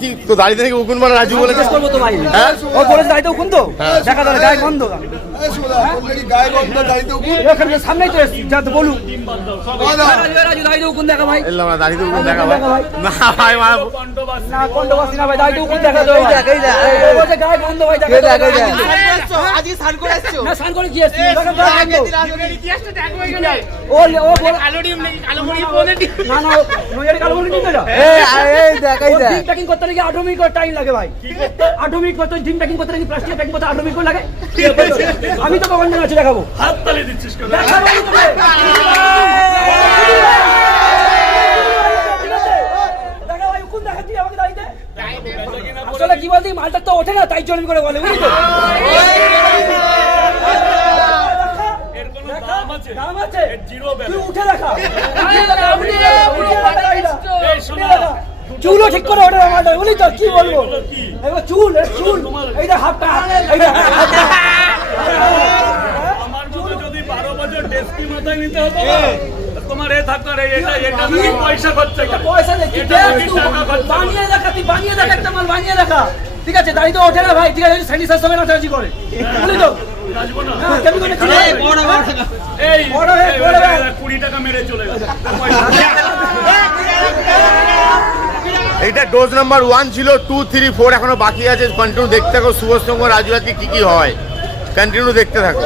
কি তো দাঁড়িয়ে থেকে উকুন মানে রাজু বলে করবো তো ভাই, ও বলেছে দাঁড়িয়ে উকুন তো দেখা যাবে গায়ে গন্ধ, সামনেই তো এসছি যা তো বলুন রাজু দাঁড়িয়ে উকুন দেখা ভাই, দাঁড়িয়ে উকুন দেখা ভাই না ভাই না কন্ডবাসী না ভাই, দাঁড়িয়ে উকুন দেখা যাবে গায়ে গন্ধ ভাই, আজকে স্নান করে আসছো না স্নান করে কি আসছি ও ও না না নজরে কালো বলে নিতে যা দেখাই দেখ ডিম প্যাকিং করতে নাকি 8 মিনিট টাইম লাগে ভাই, 8 মিনিট করতে ডিম প্যাকিং করতে নাকি প্লাস্টিক প্যাকিং করতে 8 মিনিট লাগে। আমি তো কখন আছে দেখাবো, হাত তালি দিচ্ছিস কেন? দেখাবো আমি তোকে। দেখা ভাই কোন দেখা তুই আমাকে দাইতে আসলে কি বলতি মালটা তো ওঠে না তাই জন্য করে বলে বুঝলি তো এর কোনো দাম আছে? দাম আছে এর জিরো তুই ব্যালেন্স। উঠে দেখা এই শোনো, চুলও ঠিক করে ওঠে মালটা বুঝলি তো কি বলবো এগুলো কি? এবার চুল এইটা হাতটা এইটা আমার মতো যদি 12 বছর ডেস্কি মাথায় নিতে হতো না, তোমার এ থাকতো আর এটা তুমি পয়সা খরচা করে। পয়সা দেখি এটা তুমি টাকা খরচা করে। বানিয়ে দেখা তুই বানিয়ে দেখা একটা মাল বানিয়ে দেখা ঠিক আছে দাঁড়িয়ে তো ওঠে না ভাই ঠিক আছে স্যানিটাইজার সঙ্গে নাচানাচি করে বুঝলি তো নাচবো না? হ্যাঁ, কেমন করে ছিল? এই বড় হয়ে, এই, বড় হয়ে। 20 টাকা মেরে চলে গেছে। এইটা ডোজ নাম্বার 1 ছিল, 2, 3, 4 এখনো বাকি আছে। কন্টিনিউ দেখতে থাকো শুভর সঙ্গে রাজু আজকে কি কি হয়, কন্টিনিউ দেখতে থাকো।